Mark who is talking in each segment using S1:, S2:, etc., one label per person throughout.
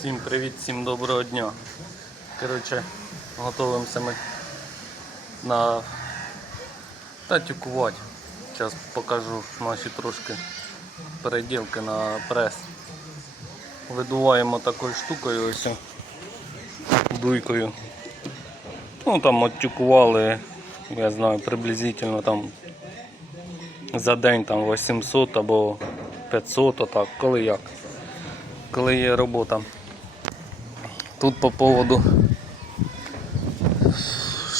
S1: Всім привіт, всім доброго дня. Коротше, готуємося ми на татюкувати. Зараз покажу наші трошки переділки на прес. Видуваємо такою штукою ось дуйкою. Ну там оттюкували, я знаю, приблизительно там за день там 800 або 500, отак, коли як. Коли є робота. Тут по поводу,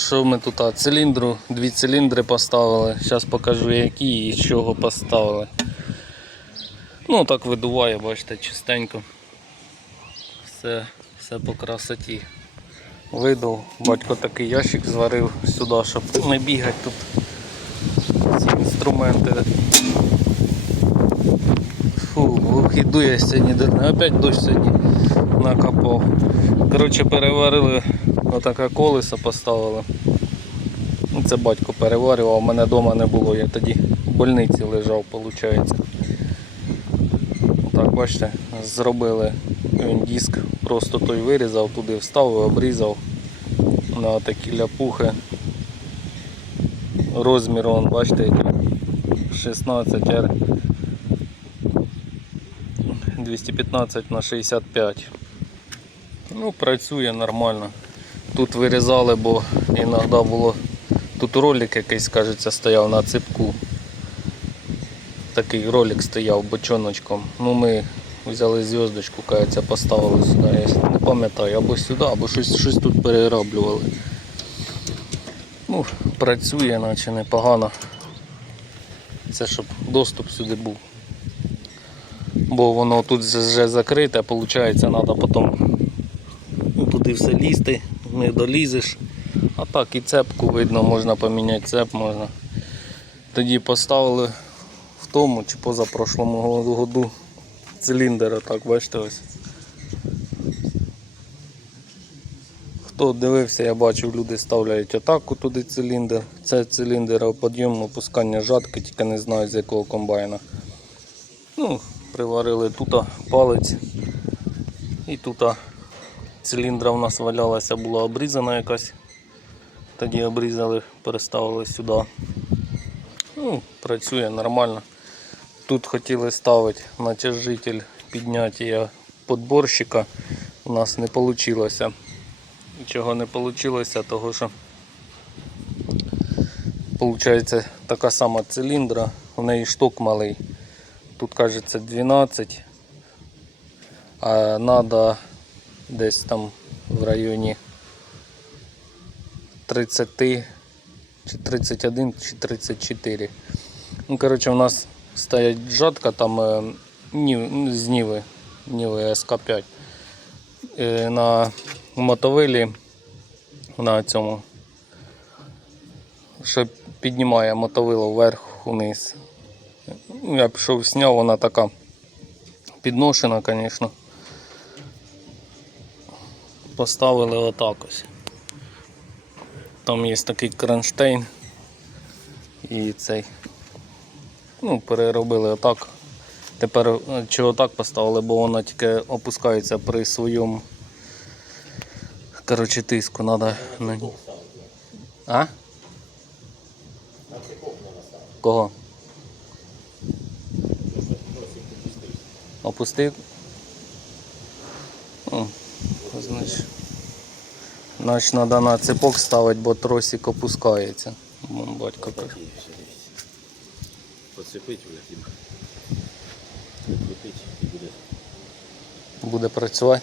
S1: що ми тут, а, циліндру, дві циліндри поставили. Зараз покажу які і з чого поставили. Ну так видуває, бачите, чистенько. Все, все по красоті. Видав, батько такий ящик зварив сюди, щоб не бігати тут. Ці інструменти. Фу, вихідує сьогодні, де- опять дощ сьогодні накапав. Коротше, переварили отаке колесо поставили. Ну, Це батько переварював, мене вдома не було, я тоді в больниці лежав, виходить. Так, бачите, зробили диск, просто той вирізав, туди вставив, обрізав на такі ляпухи. Розмір, бачите, 16 R 215 на 65. Ну, працює нормально. Тут вирізали, бо іноді було. Тут ролик якийсь, кажеться, стояв на ципку. Такий ролик стояв бочоночком. Ну ми взяли зв'язочку, кажеться, поставили сюди. Я не пам'ятаю, або сюди, або щось, щось тут перероблювали. Ну, працює, наче непогано. Це щоб доступ сюди був бо воно тут вже закрите, виходить, треба потім ну, туди все лізти, не долізеш. А так і цепку видно, можна поміняти цеп можна. Тоді поставили в тому чи позапрошлому го- году циліндр, отак, бачите ось. Хто дивився, я бачив, люди ставляють отаку туди циліндр. Це циліндр підйомно опускання жатки, тільки не знаю з якого комбайна. Ну, приварили тут палець. І тут циліндра у нас валялася, була обрізана якась. Тоді обрізали, переставили сюди. Ну, працює нормально. Тут хотіли ставити натяжитель підняття подборщика. У нас не вийшло. Чого не вийшло, того що Получається така сама циліндра, у неї шток малий. Тут кажеться 12, а треба десь там в районі 30 чи 31 чи 34. Ну, коротше, у нас стоять жатка там е, Нів- з Ніви, Ніви СК5. Е, На мотовилі на цьому, що піднімає мотовило вверх униз. Ну, Я пішов зняв, вона така підношена, звісно. Поставили отак ось. Там є такий кронштейн і цей. Ну, переробили отак. Тепер чого так поставили, бо вона тільки опускається при своєму коротше, тиску треба на ній. А? Кого? Опустив? О, значить. Значить, треба на цепок ставити, бо тросик опускається. Вон батько каже.
S2: Поцепить, блядь, їм. Прикрутить і буде.
S1: Буде працювати.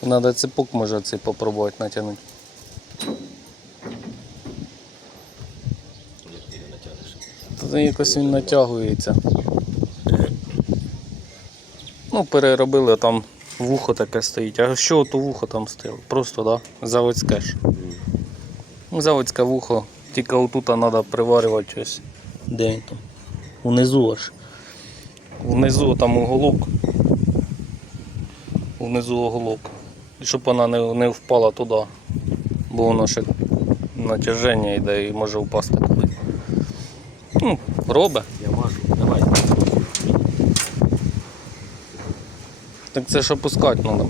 S1: Треба цепок може цей попробувати натягнути. Та якось він натягується. Ну, переробили там вухо таке стоїть. А що то вухо там стояло? Просто, да? Заводське ж. Ну, Заводське вухо, тільки отут треба приварювати ось. Де він там? Унизу аж. Внизу там уголок. Внизу уголок. І щоб вона не, не впала туди. Бо воно ще натяження йде і може впасти туди. Ну, робить. Так це ж опускати треба.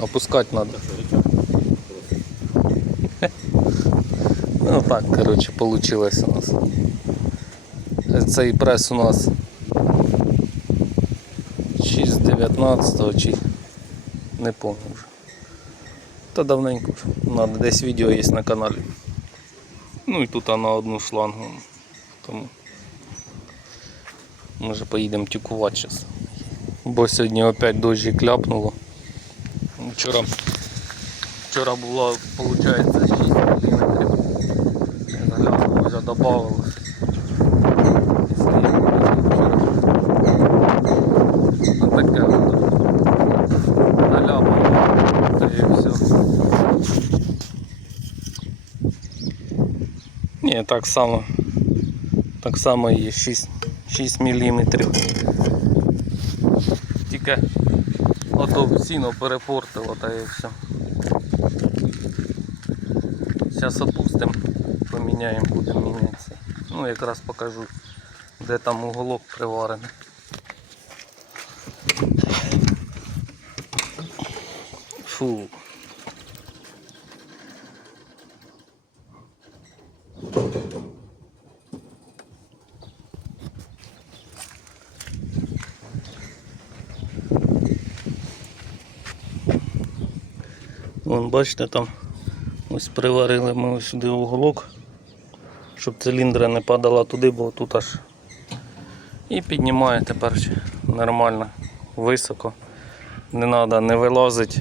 S1: Опускати треба. Ну так, коротше, вийшло у нас. Цей прес у нас чи з 19 чи не пам'ятаю вже. Та давненько вже. Надо, десь відео є на каналі. Ну і тут на одну шлангу. Тому може поїдемо тюкувати зараз. Бо сьогодні опять дощі кляпнуло. Вчора, вчора було, виходить, 6 мм. Заглянули, вже додавалось. Ну таке от. Наляпало. Та і все. Ні, так само. Так само є 6, 6 мм. Ото сіно перепортило та і все. Зараз опустимо, поміняємо, будемо мінятися. Ну якраз покажу, де там уголок приварений. Фу. Вон бачите там ось приварили ми ось сюди уголок, щоб циліндра не падала туди, бо тут аж і піднімає тепер нормально, високо. Не треба не вилазить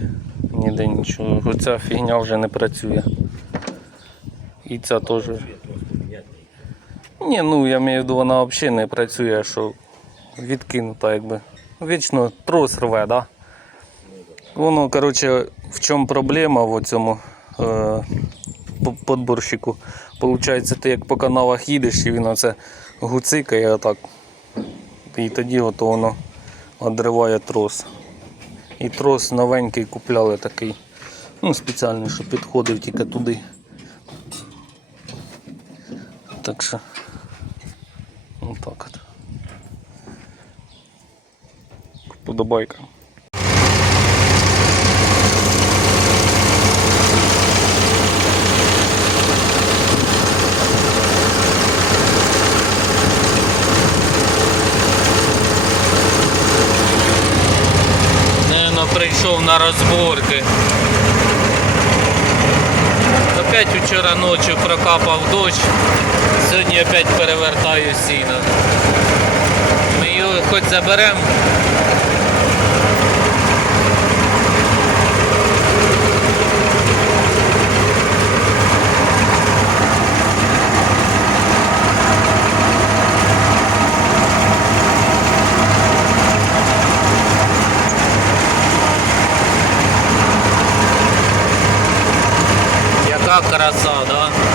S1: ніде нічого. Оця фігня вже не працює. І ця теж. Ні, ну я маю в виду, вона взагалі не працює, що відкинута якби. Вічно трос рве, да? Воно, коротше, в чому проблема в цьому е, подборщику. Получається, ти як по каналах їдеш і він оце гуцикає отак. І тоді от воно одриває трос. І трос новенький купляли такий. Ну, спеціальний, що підходив тільки туди. Так що. Отак от. Подобайка. На розборки. Опять вчора ночі прокапав дощ, сьогодні опять перевертаю сіно. Ми його хоч заберемо. Яка краса, да?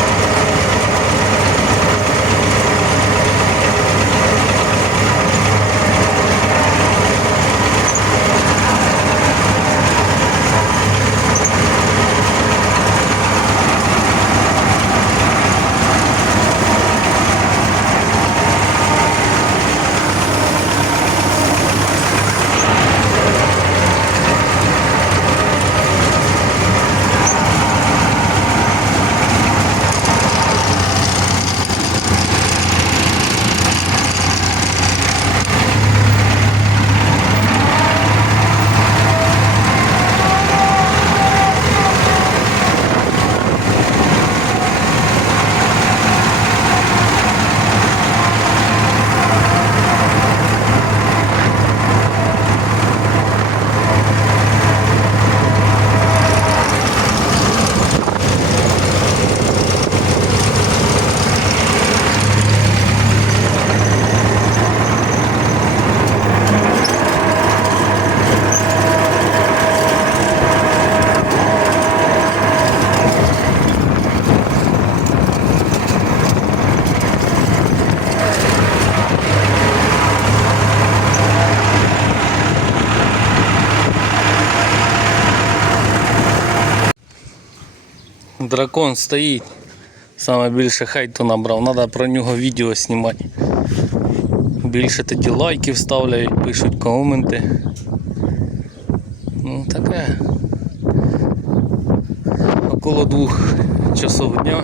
S1: Дракон стоїть. Саме більше хейту набрав, треба про нього відео знімати. Більше тоді лайків ставляють, пишуть коменти. Ну таке. Около двох часов дня,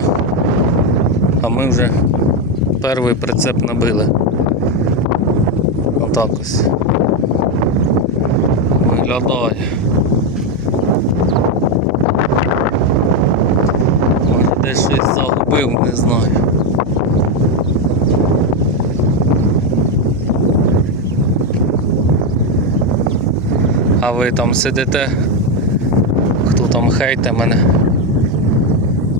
S1: а ми вже перший прицеп набили. Отак ось. Виглядає. Може десь загубив, не знаю. А ви там сидите? Хто там хейте мене?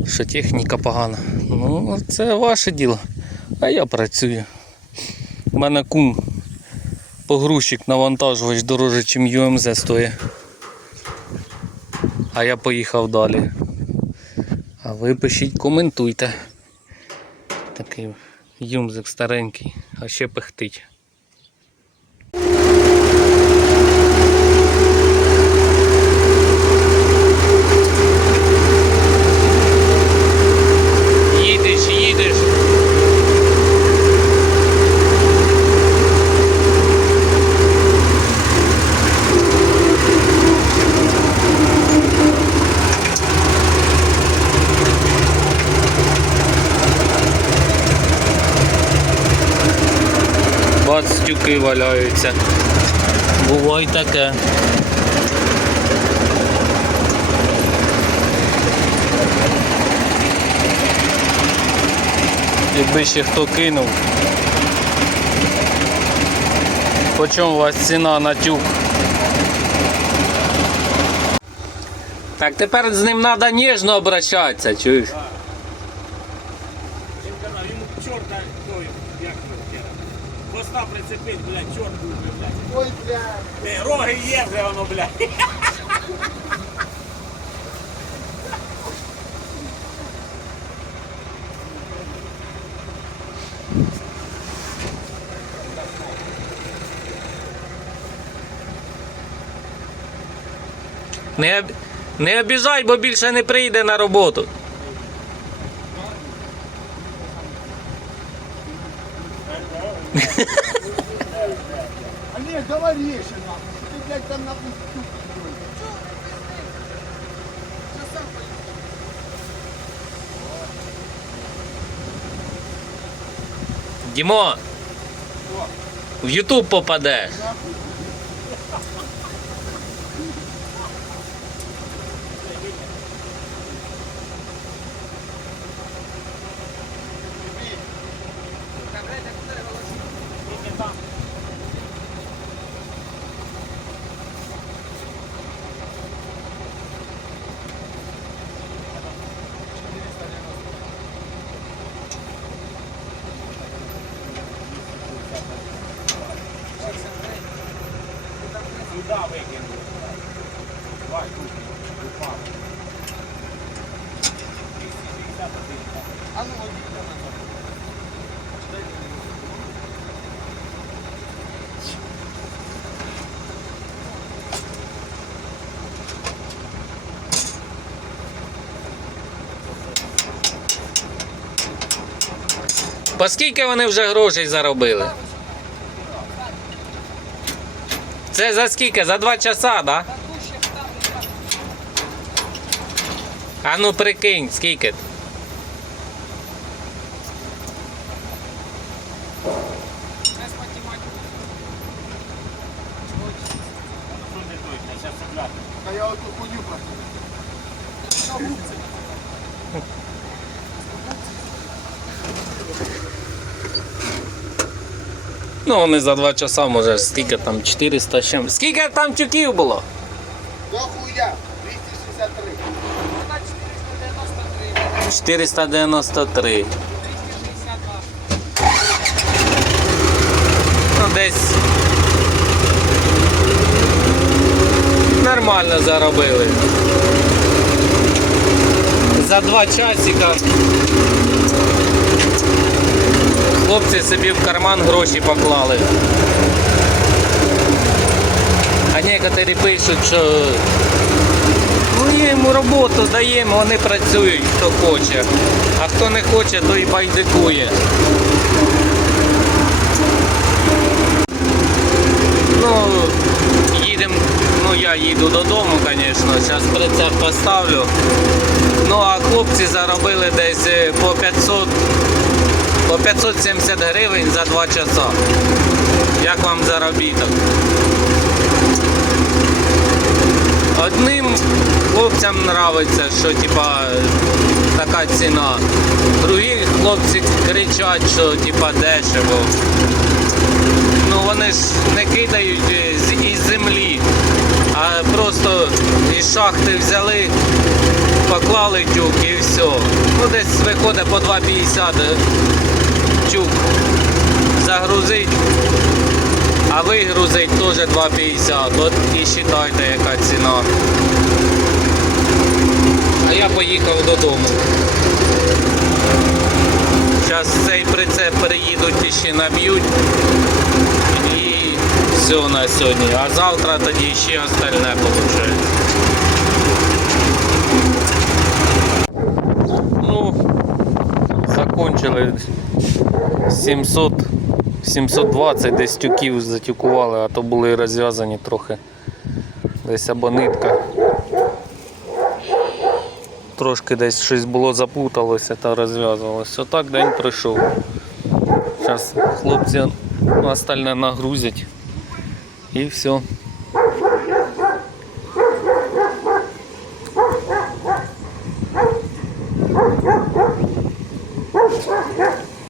S1: Що техніка погана. Ну, це ваше діло. А я працюю. У мене кум погрузчик навантажувач дороже, ніж ЮМЗ стоїть. А я поїхав далі. А ви пишіть, коментуйте. Такий юмзик старенький, а ще пихтить. Їдеш, їдеш. Бацтюки валяються. Бувай таке. Якби ще хто кинув. По чому у вас ціна на тюк? Так тепер з ним треба ніжно обращатися, чуєш?
S2: Він казав, йому чорта, той, як його, хера. Хвоста прицепить, блядь, чорт буде, блядь.
S3: Ой, блядь.
S2: Роги є вже воно, блядь.
S1: Не, об- не обіжай, бо більше не прийде на роботу.
S3: Ты, блядь, там нахуй ступишь,
S1: Димо! В
S3: YouTube попадаешь.
S1: По скільки вони вже грошей заробили? Це за скільки? За два часа, да? А ну прикинь, скільки?
S3: Да я вот эту хуйню просто.
S1: Ну вони за два часа, може, скільки там 400 з чим. Скільки там тюків було?
S3: Да хуя. 263.
S1: 493. Ну, десь нормально заробили. За два часика хлопці собі в карман гроші поклали. А некоторі пишуть, що ми їм роботу даємо, вони працюють, хто хоче. А хто не хоче, то і байдикує. Ну, їдемо, ну я їду додому, звісно. Зараз прицеп поставлю. Ну а хлопці заробили десь е, по 500, по 570 гривень за 2 часа. Як вам заробіток? Одним хлопцям нравиться, що типа така ціна. Другі хлопці кричать, що типа дешево. Ну вони ж не кидають е, із землі, а просто із шахти взяли, поклали тюк і все. Ну десь виходить по 2,50 тюк загрузить, а вигрузить теж 2,50. От і вважайте, яка ціна. А я поїхав додому. Зараз цей прицеп переїдуть і ще наб'ють. І все на сьогодні. А завтра тоді ще остальне виходить. Ну, закончили 700, 720 десь тюків затюкували, а то були розв'язані трохи. Десь або нитка. Трошки десь щось було запуталося та розв'язувалося. Отак день пройшов. Зараз хлопці остальне нагрузять і все.